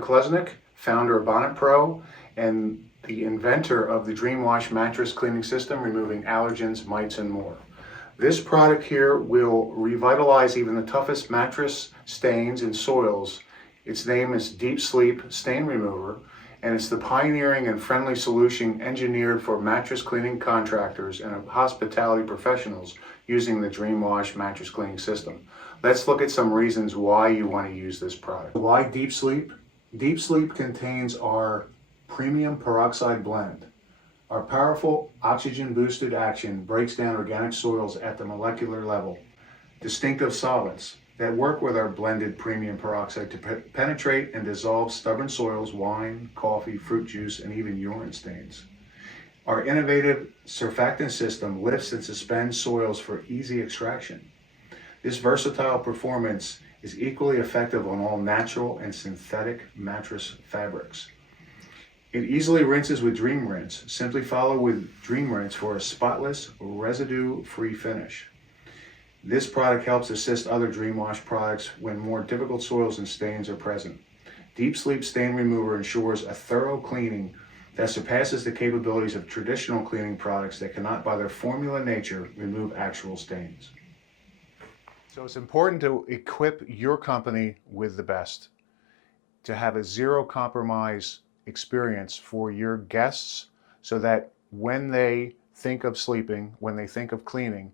Klesnick, founder of BonnetPro and the inventor of the DreamWash mattress cleaning system, removing allergens, mites, and more. This product here will revitalize even the toughest mattress stains and soils. Its name is DeepSleep Stain Remover, and it's the pioneering and friendly solution engineered for mattress cleaning contractors and hospitality professionals using the DreamWash mattress cleaning system. Let's look at some reasons why you want to use this product. Why DeepSleep? DeepSleep contains our premium Peroxide Blend. Our powerful oxygen-boosted action breaks down organic soils at the molecular level. Distinctive solvents that work with our blended premium peroxide to penetrate and dissolve stubborn soils, wine, coffee, fruit juice, and even urine stains. Our innovative Surfactant System lifts and suspends soils for easy extraction. This versatile performance is equally effective on all natural and synthetic mattress fabrics. It easily rinses with DreamRinse. Simply follow with DreamRinse for a spotless, residue-free finish. This product helps assist other DreamWash products when more difficult soils and stains are present. DeepSleep Stain Remover ensures a thorough cleaning that surpasses the capabilities of traditional cleaning products that cannot, by their formula nature, remove actual stains. So it's important to equip your company with the best, to have a zero compromise experience for your guests so that when they think of sleeping, when they think of cleaning,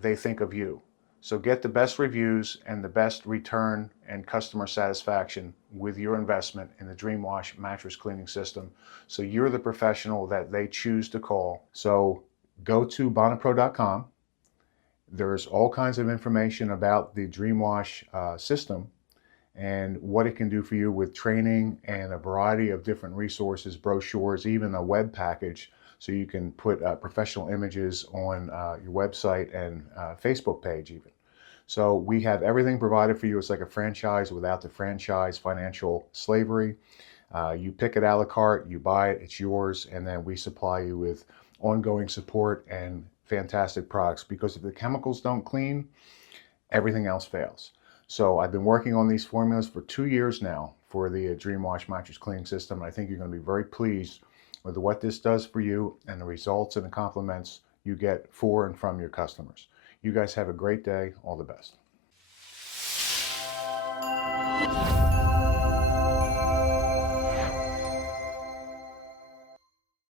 they think of you. So get the best reviews and the best return and customer satisfaction with your investment in the DreamWash mattress cleaning system, so you're the professional that they choose to call. So go to BonnetPro.com. There's all kinds of information about the DreamWash system and what it can do for you with training and a variety of different resources, brochures, even a web package, so you can put professional images on your website and Facebook page even. So we have everything provided for you. It's like a franchise without the franchise financial slavery. You pick it a la carte, you buy it, it's yours, and then we supply you with ongoing support and fantastic products, because if the chemicals don't clean, everything else fails. So I've been working on these formulas for 2 years now for the DreamWash mattress cleaning system. I think you're going to be very pleased with what this does for you and the results and the compliments you get for and from your customers. You guys have a great day. All the best.